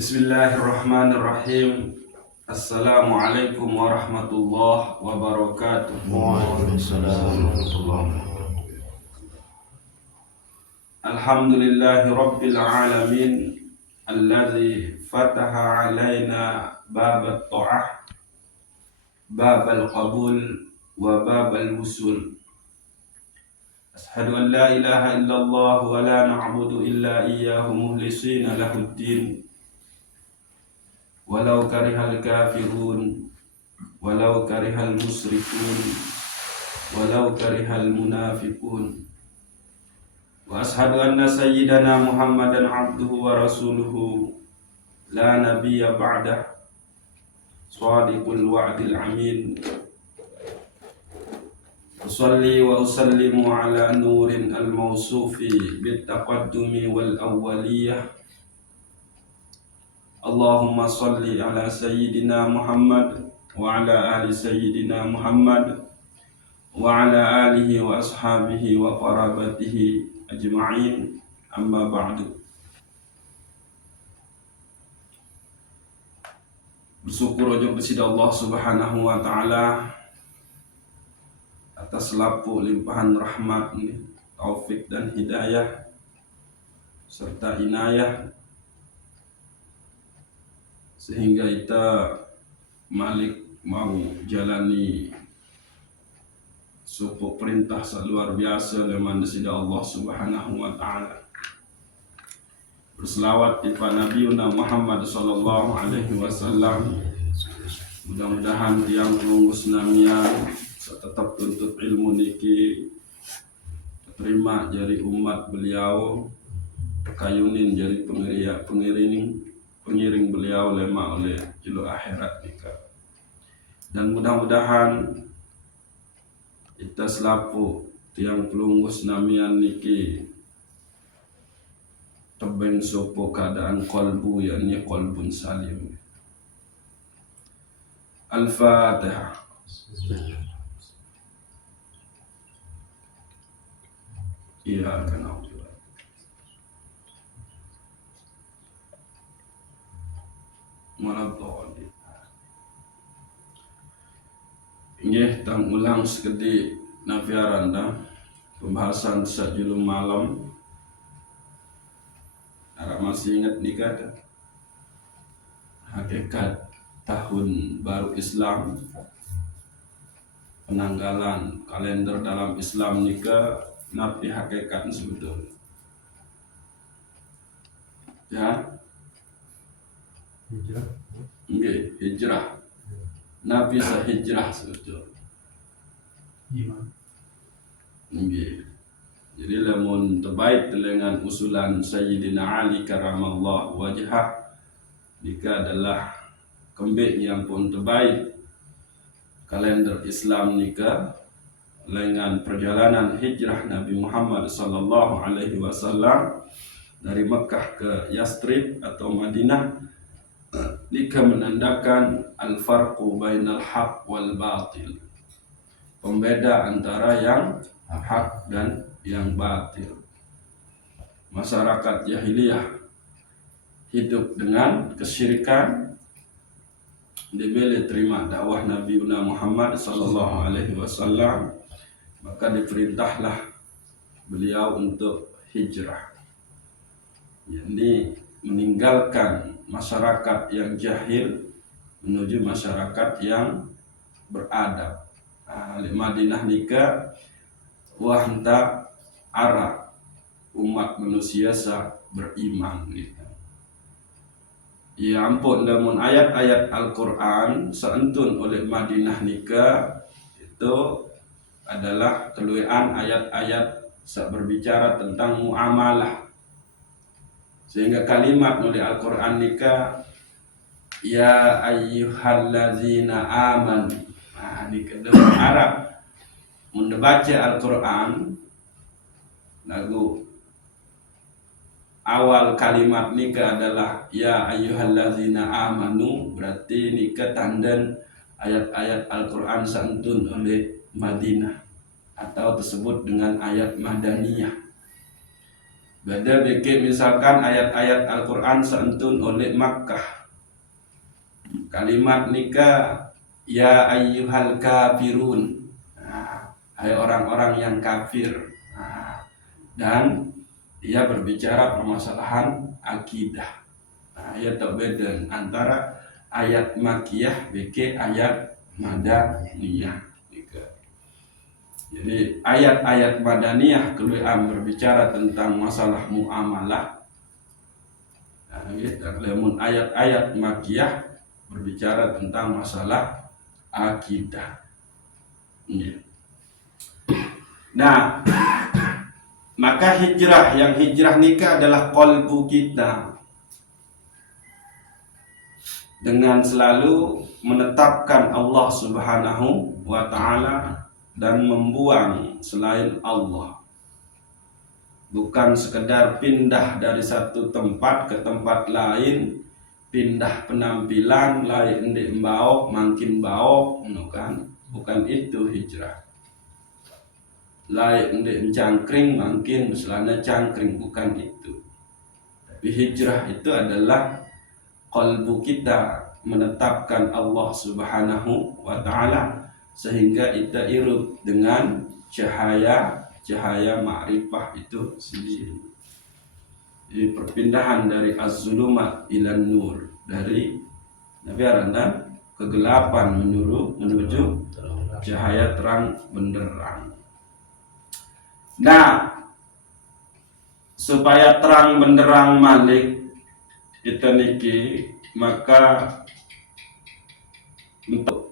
Bismillahirrahmanirrahim. Assalamualaikum warahmatullahi wabarakatuh. Waalaikumsalam warahmatullahi wabarakatuh. Alhamdulillahi rabbil alamin alladzi fataha alaina babat ta'ah, babal qabul wa babal wusul. Ashhadu an la ilaha illallah wa la na'budu illa iyyahu mukhlisina lahuddin walau karihal kafirun walau karihal musyrikun walau karihal munafiqun. Wa ashhadu anna sayyidana Muhammadan abduhu wa rasuluhu la nabiyya ba'dah, shadiqul wa'dil amin. Usalli wa usallimu ala nurin al-mawsufi bit-taqaddumi wal awwaliyah. Allahumma salli ala sayyidina Muhammad wa ala ali sayyidina Muhammad wa ala alihi wa ashabihi wa qarabatihi ajma'in, amma ba'du. Bersyukur aja kepada Allah Subhanahu wa taala atas lapuk limpahan rahmat, taufik dan hidayah serta inayah sehingga kita Malik mau jalani suku perintah luar biasa leman sida Allah Subhanahu wa taala. Berselawat kepada Nabi Muhammad sallallahu alaihi wasallam. Mudah-mudahan tiang lulus namian tetap tuntut ilmu niki terima dari umat beliau, kayunin jadi pengiring beliau lema oleh julu akhirat nika. Dan mudah-mudahan kita selaku tiang pelunggus namian niki tebeng sopo keadaan kolbu, yakni kolbun salim. Al-Fatihah. Iya kenal. Maladoli. Ini tang ulang sekedi nafiaranda pembahasan sajulum malam. Harap masih ingat nih kata hakikat tahun baru Islam, penanggalan kalender dalam Islam nika napi hakikat sebetulnya. Ya, hijrah. Nabi sahijrah sebetulnya. Jadi lamun terbaik dengan usulan Sayyidina Ali karamallahu wajhah, jika adalah kembik yang pun terbaik kalender Islam nika dengan perjalanan hijrah Nabi Muhammad sallallahu alaihi wasallam dari Mekah ke Yastrib atau Madinah, nika menandakan al-farqu bainal haq wal batil, pembeda antara yang hak dan yang batil. Masyarakat jahiliyah hidup dengan kesyirikan, dibeli terima dakwah Nabi Muhammad sallallahu alaihi wasallam, maka diperintahlah beliau untuk hijrah, yakni meninggalkan masyarakat yang jahil menuju masyarakat yang beradab. Madinah nika wahanta arah umat manusia beriman gitu. Ya ampun, namun ayat-ayat Al-Quran seentun oleh Madinah nika itu adalah keluian ayat-ayat berbicara tentang muamalah. Sehingga kalimat oleh Al-Quran nika ya ayyuhallazina amanu. Nah, ini dalam Arab mun baca Al-Quran lagu awal kalimat nika adalah ya ayyuhallazina amanu, berarti nika tandan ayat-ayat Al-Quran santun oleh Madinah atau tersebut dengan ayat Madaniyah. Beda bikin misalkan ayat-ayat Al-Quran santun oleh Makkah. Kalimat nika ya ayyuhal kafirun. Nah, hai orang-orang yang kafir. Nah, dan dia berbicara permasalahan akidah. Nah, ya beda antara ayat Makkiyah bikin ayat Madaniyah. Jadi ayat-ayat Madaniyah keluar berbicara tentang masalah muamalah. Namun ayat-ayat Makkiyah berbicara tentang masalah akidah. Nah, maka yang hijrah nikah adalah qalbu kita, dengan selalu menetapkan Allah Subhanahu wa ta'ala dan membuang selain Allah. Bukan sekedar pindah dari satu tempat ke tempat lain, pindah penampilan lain di baok makin baok, bukan itu hijrah. Lain di cangkring makin misalnya cangkring, bukan itu. Tapi hijrah itu adalah qalbu kita menetapkan Allah Subhanahu wa ta'ala sehingga kita irut dengan cahaya ma'rifah itu sendiri. Jadi perpindahan dari az-zulumat ila nur, dari kegelapan menuju cahaya terang benderang. Nah, supaya terang benderang malik kita niki, maka untuk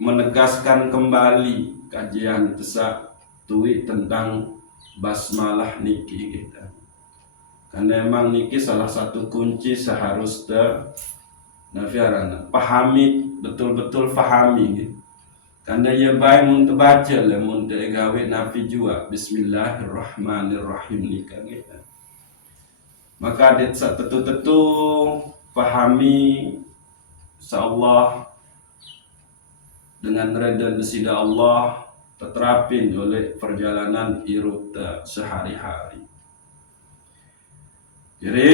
menegaskan kembali kajian tesak tuwi tentang basmalah niki kita. Karena memang niki salah satu kunci seharusnya pahami, betul-betul pahami gitu. Karena ia baik untuk baca lah, untuk gawe nafi jua Bismillahirrahmanirrahim nika kita. Maka dia tetu pahami insyaallah dengan redha besida Allah terapin oleh perjalanan irut sehari-hari. Jadi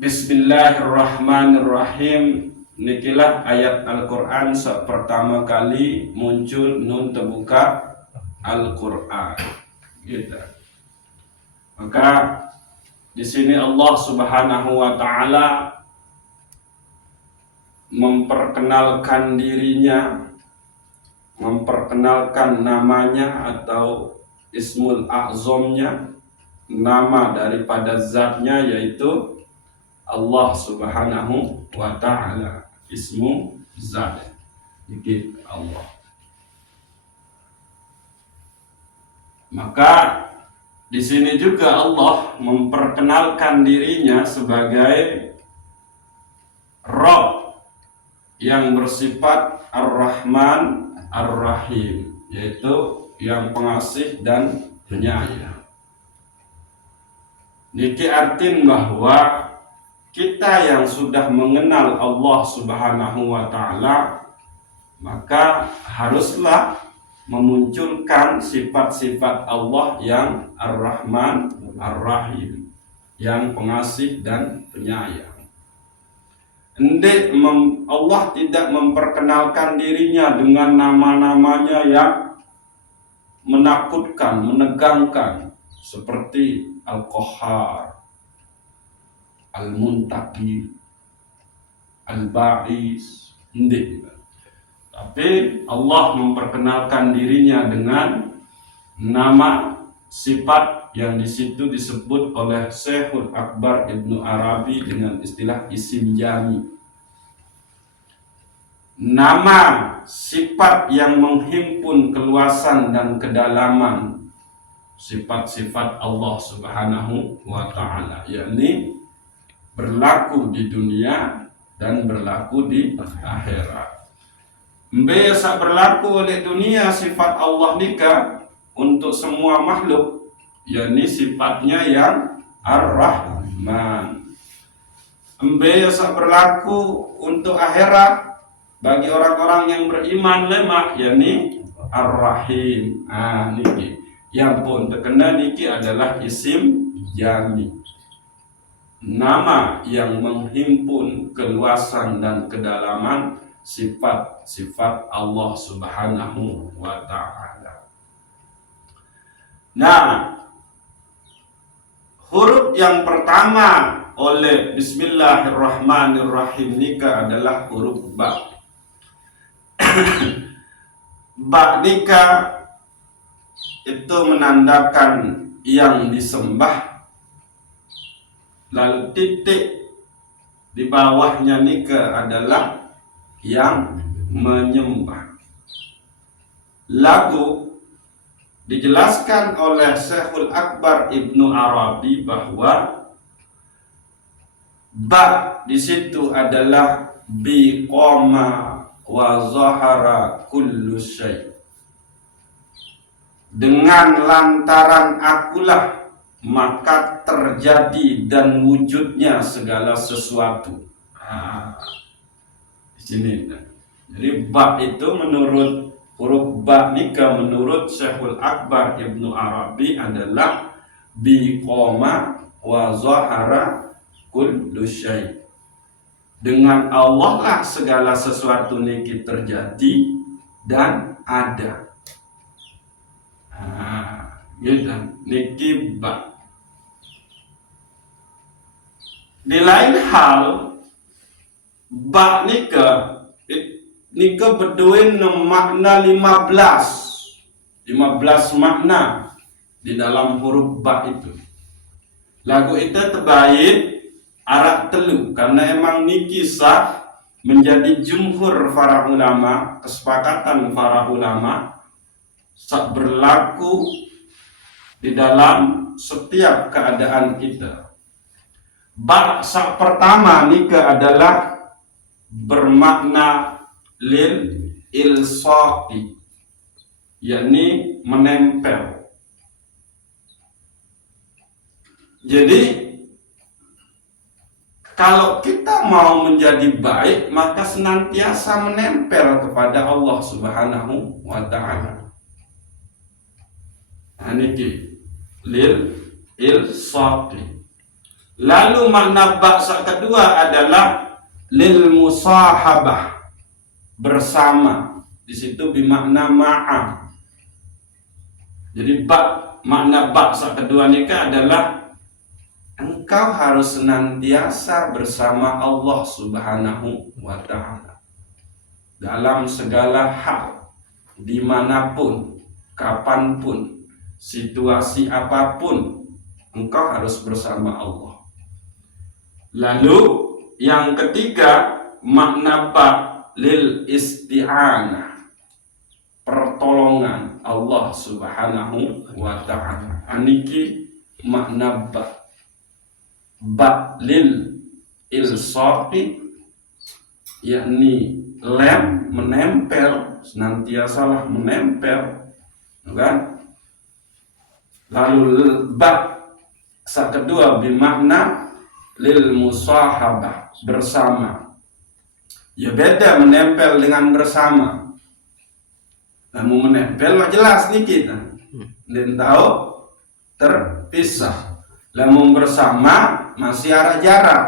Bismillahirrahmanirrahim nikilah ayat Al-Quran pertama kali muncul nun terbuka Al-Quran gitu. Maka di sini Allah Subhanahu wa ta'ala memperkenalkan dirinya, memperkenalkan namanya atau ismul a'zamnya, nama daripada zatnya yaitu Allah Subhanahu wa ta'ala, ismu zat dikit Allah. Maka di sini juga Allah memperkenalkan dirinya sebagai Rabb yang bersifat Ar-Rahman Ar-Rahim, yaitu yang pengasih dan penyayang. Niki artin bahwa kita yang sudah mengenal Allah Subhanahu wa ta'ala, maka haruslah memunculkan sifat-sifat Allah yang Ar-Rahman Ar-Rahim, yang pengasih dan penyayang. Allah tidak memperkenalkan dirinya dengan nama-namanya yang menakutkan, menegangkan, seperti Al-Qahhar, Al-Muntaqim, Al-Ba'is. Tapi Allah memperkenalkan dirinya dengan nama sifat yang di situ disebut oleh Syekhul Akbar Ibnu Arabi dengan istilah isim jami. Nama sifat yang menghimpun keluasan dan kedalaman sifat-sifat Allah Subhanahu wa taala, yakni berlaku di dunia dan berlaku di akhirat. Biasa berlaku oleh dunia sifat Allah nika untuk semua makhluk, yakni sifatnya yang Ar-Rahman. Biasa berlaku untuk akhirat bagi orang-orang yang beriman lemah, yakni Ar-Rahim. Niki yang pun terkena niki adalah isim jami, nama yang menghimpun keluasan dan kedalaman sifat-sifat Allah Subhanahu wa taala. Nah, huruf yang pertama oleh Bismillahirrahmanirrahim nika adalah huruf ba. Ba nika itu menandakan yang disembah, lalu titik di bawahnya nika adalah yang menyembah. Lagu dijelaskan oleh Syekhul Akbar Ibnu Arabi bahwa ba di situ adalah biqama wa zahara kullu syai'. Dengan lantaran akulah maka terjadi dan wujudnya segala sesuatu. Di sini. Jadi ba itu menurut huruf ba nika menurut Syekhul Akbar Ibnu Arabi adalah biqama wa zahara kullu syai'. Dengan Allah lah segala sesuatu niki terjadi dan ada. Gitu, niki ba. Di lain hal, ba nika berduin makna 15 makna di dalam huruf ba itu. Lagu itu terbaik arak telu karena emang niki sah menjadi jumhur para ulama, kesepakatan para ulama sak berlaku di dalam setiap keadaan kita. Ba sak pertama nika adalah bermakna lil ilsaqi, yakni menempel. Jadi kalau kita mau menjadi baik maka senantiasa menempel kepada Allah Subhanahu wa taala. Niki lil ilsaqi. Lalu makna ba kedua adalah lil musahabah, bersama. Di situ bermakna ma'a. Jadi makna ba kedua nikah adalah engkau harus senantiasa bersama Allah Subhanahu wa ta'ala dalam segala hal, dimanapun, kapanpun, situasi apapun, engkau harus bersama Allah. Lalu yang ketiga makna ba lil isti'anah, pertolongan Allah Subhanahu wa ta'ala. Aniki makna ba lil ilsaqi, yakni menempel, senantiasalah menempel, kan? Lalu ba kedua bermakna lil musahabah, bersama. Ya beda menempel dengan bersama. Namun menempel mah jelas nih kita. Dan tahu terpisah. Namun bersama masih ada jarak.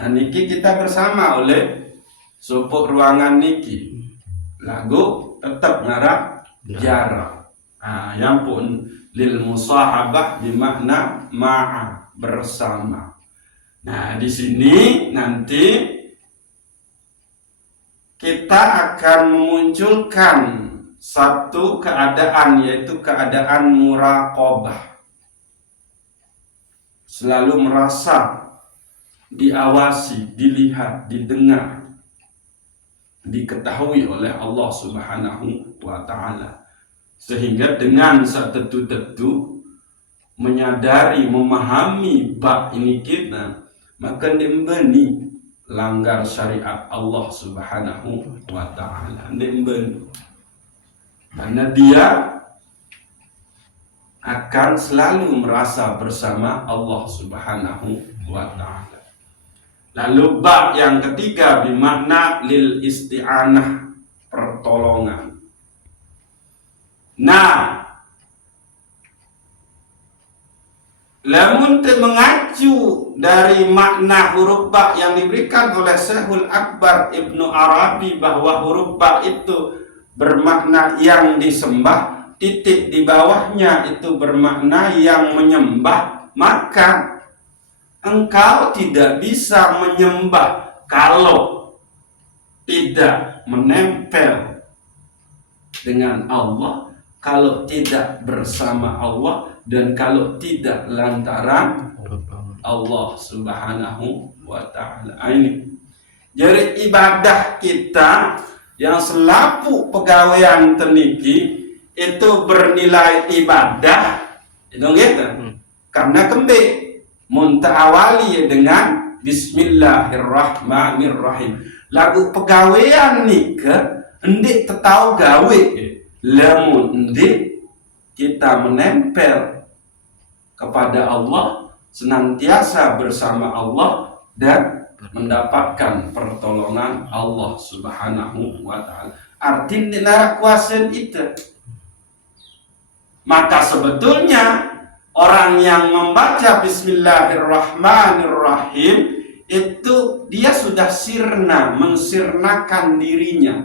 Nah niki kita bersama oleh supuk ruangan niki. Lagu tetap ngarak jarak. Yang pun lil musahabah bermakna ma'a, bersama. Nah, di sini nanti kita akan memunculkan satu keadaan, yaitu keadaan muraqabah. Selalu merasa diawasi, dilihat, didengar, diketahui oleh Allah Subhanahu wa ta'ala. Sehingga dengan setetu-tetu menyadari, memahami bab ini kita, maka dembeni langgar syariat Allah Subhanahu wa ta'ala. Dembeni. Karena dia akan selalu merasa bersama Allah Subhanahu wa ta'ala. Lalu bab yang ketiga bermakna lil isti'anah, pertolongan. Nah, lamun mengacu dari makna huruf ba yang diberikan oleh Syekhul Akbar Ibnu Arabi bahwa huruf ba itu bermakna yang disembah, titik di bawahnya itu bermakna yang menyembah, maka engkau tidak bisa menyembah kalau tidak menempel dengan Allah, kalau tidak bersama Allah, dan kalau tidak lantaran Allah Subhanahu wa ta'ala. Ini jadi ibadah kita yang selaku pegawaian teniki itu bernilai ibadah itu gitu. Karena kembali munta'awali dengan Bismillahirrahmanirrahim. Lagu pegawaian nika endik tetau gawe, lamun endik kita menempel kepada Allah, senantiasa bersama Allah dan mendapatkan pertolongan Allah Subhanahu wa ta'ala. Artinya nara kuasa itu. Maka sebetulnya orang yang membaca Bismillahirrahmanirrahim itu dia sudah sirna, mensirnakan dirinya.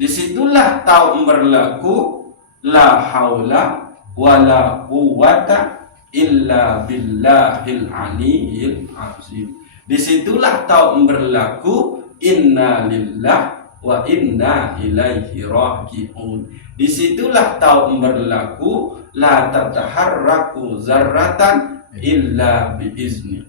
Disitulah tahu berlaku la haula wala quwwata illa billahil aliyyil azim. Disitulah tahu berlaku inna lillah wa inna ilaihi raji'un. Disitulah tahu berlaku la tataharraku zarratan illa biizni.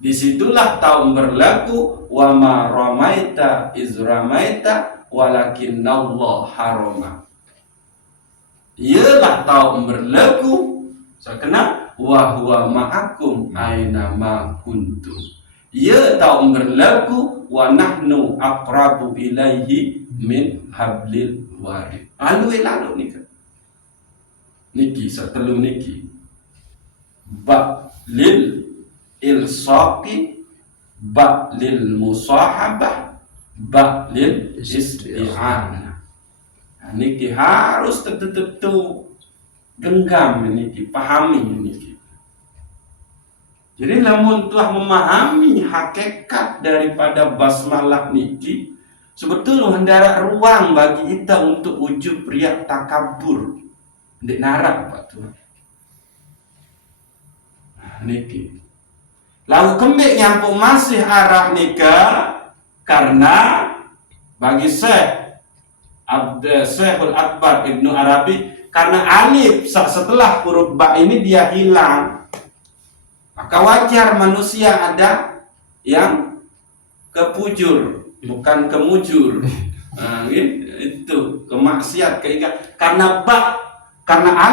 Disitulah tahu berlaku wa ma ramaita iz ramaita walakinnallah harama. Ialah tahu berlaku sakena wa huwa ma'akum aina ma kuntum. Ia tahu berlaku wa nahnu aqrabu ilaihi min hablil warid. Lalu nika. Niki setelum niki. Ba lil ilsaqi, ba lil musahabah, ba lil isti'anah. Niki harus tentu genggam niki, pahami niki. Jadi lamun telah memahami hakikat daripada basmalah niki, sebetulnya hendara ruang bagi kita untuk ujub riak takabur. Ndek narak Pak Tuhan. Niki. Lalu kembali nyampung masih arah nikah karena bagi Syekhul Akbar Ibnu Arabi, karena alif setelah huruf ba ini dia hilang, maka wajar manusia ada yang kepujur bukan kemujur. Nah, itu kemaksiat keingat karena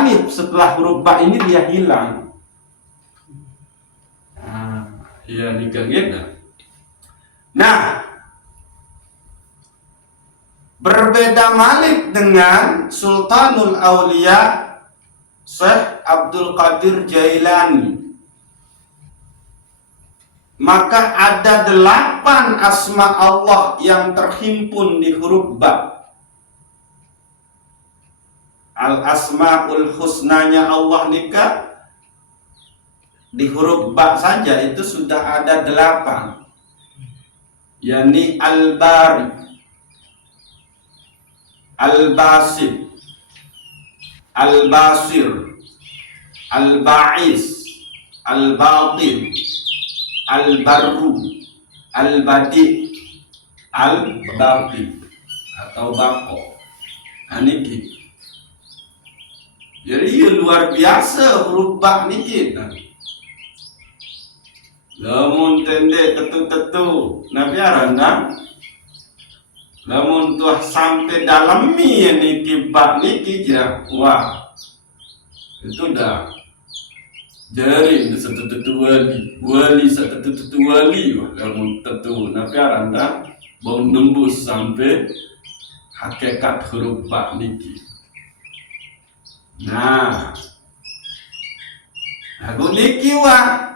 alif setelah huruf ba ini dia hilang. Iya dikaget. Nah, berbeda Malik dengan Sultanul Aulia Syekh Abdul Qadir Jailani. Maka ada 8 asma Allah yang terhimpun di huruf ba. Al-asmaul husnanya Allah nikah di huruf ba saja itu sudah ada 8, yakni Al-Bari, Al-Basit, Al-Basir, Al-Ba'is, Al-Batin, Al-Barru, Al-Badi, Al-Baqi atau Baqo. Niki. Jadi luar biasa huruf ba niki. Lamun tende tetu-tetu nabi arandang Lamun tuh sampai dalami niki bab niki jira, wah itu dah jari satu wali satu wali, lamun tentu nabi aranda bau nembus sampai hakikat huruf bab niki. Nah, lagu niki wah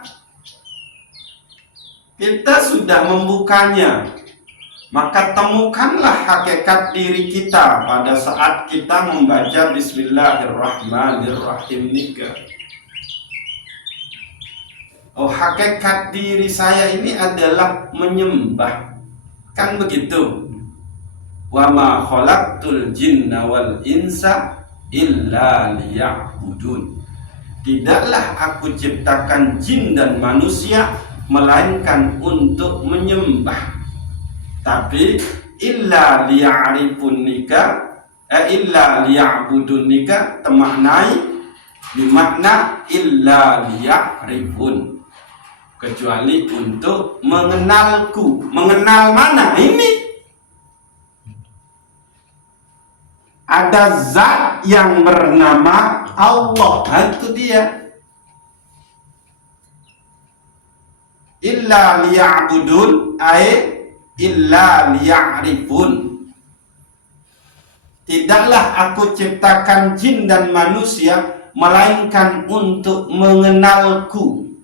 kita sudah membukanya. Maka temukanlah hakikat diri kita pada saat kita membaca Bismillahirrahmanirrahim nika. Oh, hakikat diri saya ini adalah menyembah. Kan begitu. Wa ma khalaqtul jinna wal insa illa liya'budun. Tidaklah aku ciptakan jin dan manusia melainkan untuk menyembah. Tapi illa liya'rifun nika, illa liya'budun nika temaknai bermakna illa liya'rifun, kecuali untuk mengenalku. Mengenal mana ini? Ada zat yang bernama Allah, itu dia. Illa liya'budun illa liya'rifun. Tidaklah aku ciptakan jin dan manusia melainkan untuk mengenalku.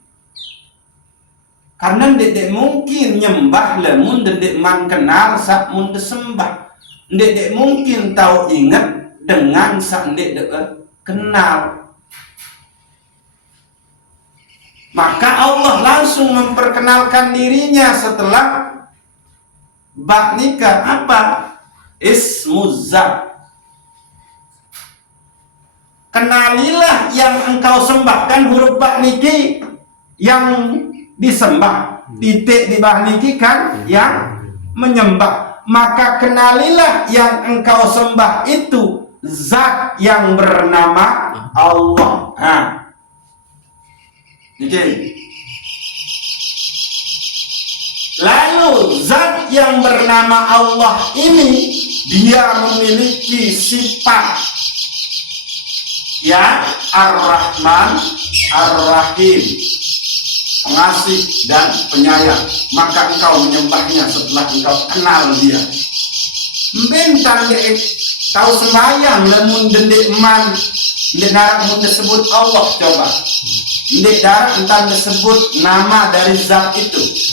Karena ndek mungkin nyembah lamun ndek man kenal sak mun disembah. Ndek mungkin tahu ingat dengan sak ndek kenal. Maka Allah langsung memperkenalkan dirinya setelah bak nikah. Apa? Ismuzat. Kenalilah yang engkau sembahkan, huruf bak niki yang disembah, titik di bak niki kan yang menyembah. Maka kenalilah yang engkau sembah itu zat yang bernama Allah. Nah, niki. Lalu zat yang bernama Allah ini dia memiliki sifat ya Ar-Rahman Ar-Rahim, pengasih dan penyayang. Maka engkau menyembahnya setelah engkau kenal dia. Bentang dia tahu sembahyang lamun dendek man ndek darat mun disebut Allah, coba ndek darat entar disebut nama dari zat itu.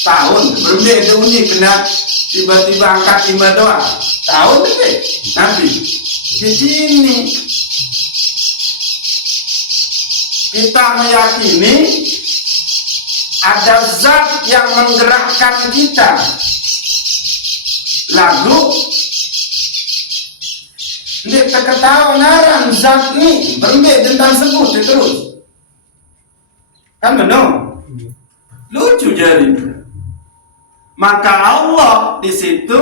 Tahun belum dia itu bunyi kena tiba-tiba angkat lima doang. Tahun deh nanti di sini kita meyakini ada zat yang menggerakkan kita. Lalu dia terketahui naran zat ini berbeda tentang sebut terus. Kan benar? Lucu jadi. Maka Allah di situ,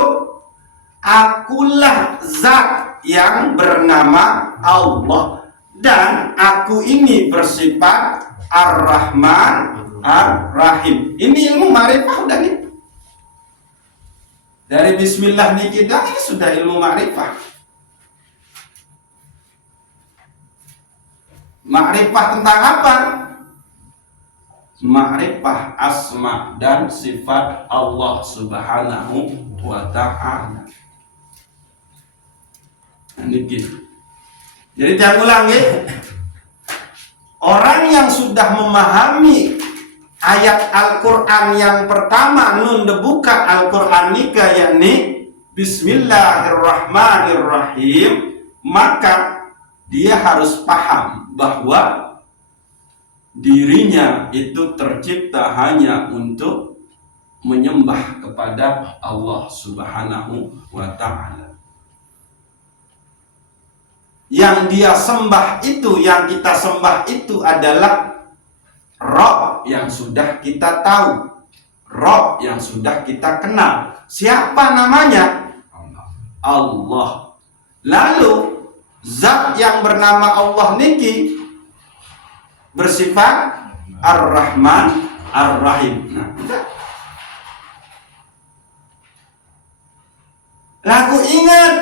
akulah zat yang bernama Allah dan aku ini bersifat Ar-Rahman Ar-Rahim. Ini ilmu ma'rifah udah nih. Dari bismillah nih kita ini sudah ilmu ma'rifah. Ma'rifah tentang apa? Ma'rifah asma dan sifat Allah subhanahu wa ta'ala. Ini gitu. Jadi saya ulang ya. Orang yang sudah memahami ayat Al-Quran yang pertama nun dibuka Al-Quran nika yakni Bismillahirrahmanirrahim, maka dia harus paham bahwa dirinya itu tercipta hanya untuk menyembah kepada Allah subhanahu wa ta'ala. Yang dia sembah itu, yang kita sembah itu adalah Rabb yang sudah kita tahu, Rabb yang sudah kita kenal. Siapa namanya? Allah. Lalu zat yang bernama Allah niki bersifat Ar-Rahman Ar-Rahim. Nah, Laku ingat,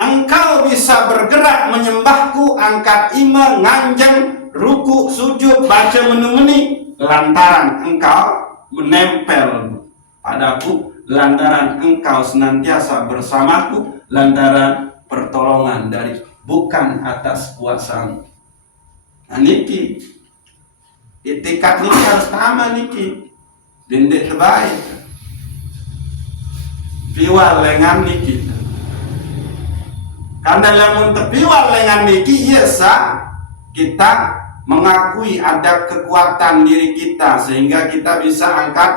engkau bisa bergerak menyembahku, angkat ima, nganjeng, ruku, sujud, baca menu-meni, lantaran engkau menempel padaku, lantaran engkau senantiasa bersamaku, lantaran pertolongan dari bukan atas kuasamu. Nah niki itikat niki harus sama niki dendek terbaik piwal lengan niki. Karena lamun terpiwal lengan niki yesa kita mengakui ada kekuatan diri kita sehingga kita bisa angkat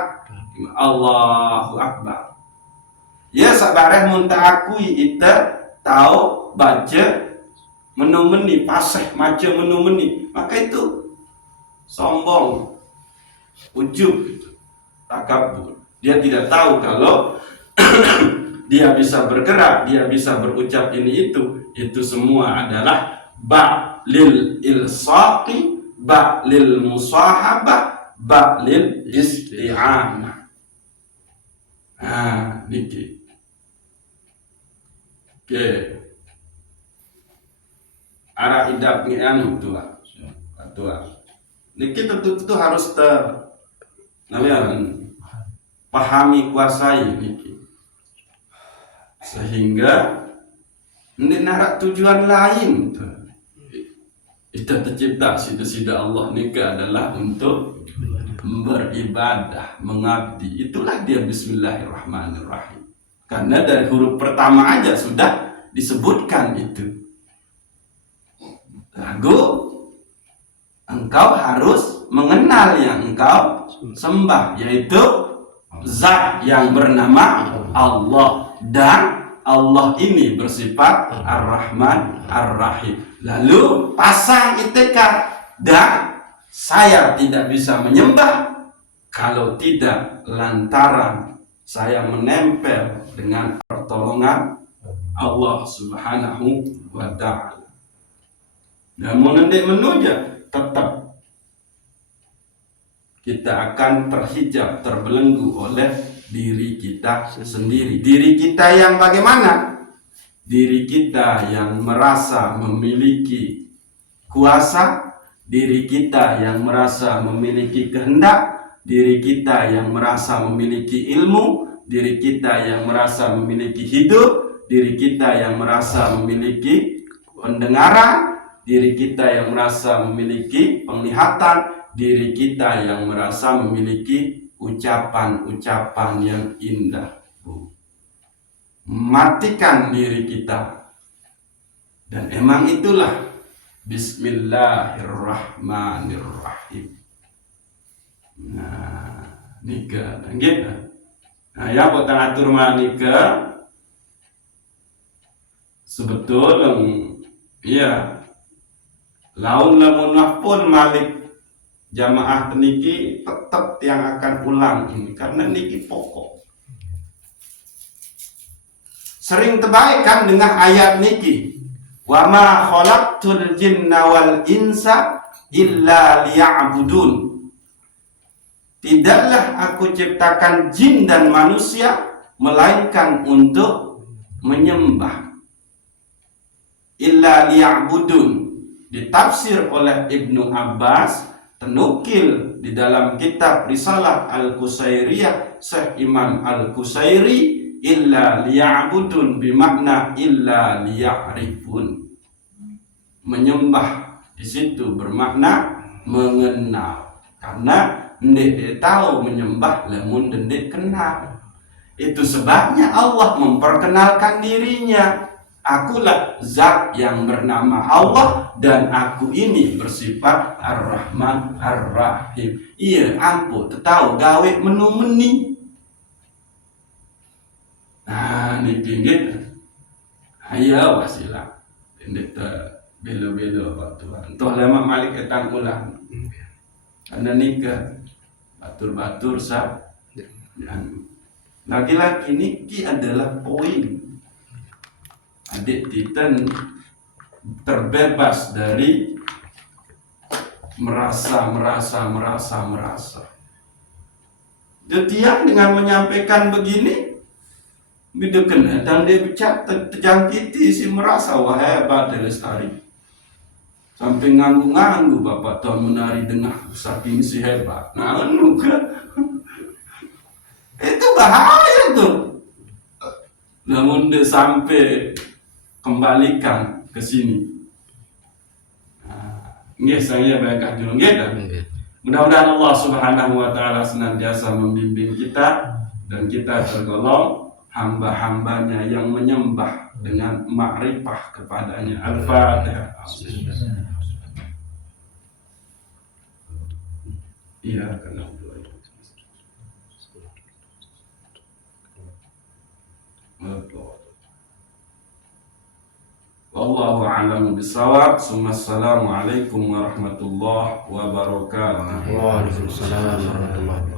Allahu Akbar. Ya sabareh mun akui itu tahu baca menu-meni paseh maca menu-meni, maka itu sombong, ujub, takabur. Dia tidak tahu kalau dia bisa bergerak, dia bisa berucap ini itu semua adalah ba'lil ilsaqi, ba'lil musahabah, ba'lil isti'anah. Nah, niki. Oke. Arah idap ni anu tua. Niki tentu harus pahami, kuasai niki. Sehingga ini narak tujuan lain kita tercipta sida Allah nikah adalah untuk beribadah, mengabdi. Itulah dia Bismillahirrahmanirrahim. Karena dari huruf pertama aja sudah disebutkan itu. Lagu engkau harus mengenal yang engkau sembah, yaitu zat yang bernama Allah, dan Allah ini bersifat Ar-Rahman Ar-Rahim. Lalu pasang itikad, dan saya tidak bisa menyembah kalau tidak lantaran saya menempel dengan pertolongan Allah Subhanahu wa ta'ala. Namun nanti menuja tetap kita akan terhijab, terbelenggu oleh diri kita sendiri. Diri kita yang bagaimana? Diri kita yang merasa memiliki kuasa, diri kita yang merasa memiliki kehendak, diri kita yang merasa memiliki ilmu, diri kita yang merasa memiliki hidup, diri kita yang merasa memiliki pendengaran, diri kita yang merasa memiliki penglihatan, diri kita yang merasa memiliki ucapan-ucapan yang indah. Matikan diri kita. Dan emang itulah Bismillahirrahmanirrahim. Nah, nikah dan gitu. Nah, ya buat atur nikah sebetulnya ya laun lamun pun malik jamaah teniki tetap yang akan ulang ini karena niki pokok. Sering terbaik kan dengan ayat niki, wa ma khalaqtul jinna wal insa illa liya'budun. Tidaklah aku ciptakan jin dan manusia melainkan untuk menyembah. Illa liya'budun ditafsir oleh Ibnu Abbas, tenukil di dalam kitab Risalah Al-Qusairiyah Syekh Imam Al-Qusairi, illa liya'budun bimakna illa liya'rifun. Menyembah di situ bermakna mengenal, karena ndek tahu menyembah lamun ndek kenal. Itu sebabnya Allah memperkenalkan dirinya. Akulah zat yang bernama Allah dan aku ini bersifat Ar-Rahman Ar-Rahim. Iya, ampun, tahu gawe menu-meni. Nah, ini gitu. Ayo wasilah. Ini belo-belo waktu. Tuh lama malik etang ulang. Karena nikah batur-batur sah. Dan laki-laki niki adalah poin. Adik Titan terbebas dari merasa. Detiang dengan menyampaikan begini, Bila kena dan dia terjangkiti si merasa wah hebat dia lestari. Sampai nganggu-nganggu bapak tuan menari dengar saking si hebat. Nah anu kan. Itu bahaya tuh. Namun dia sampai kembalikan ke sini. Nggih saya bayangkan dulu nggih dah. Mudah-mudahan Allah Subhanahu wa taala senantiasa membimbing kita dan kita tergolong hamba-hambanya yang menyembah dengan makrifah kepadanya. Al-Fatihah. Iya, karena wallahu a'lam bishawab. Assalamualaikum warahmatullahi wabarakatuh. Waalaikumsalam warahmatullahi wabarakatuh.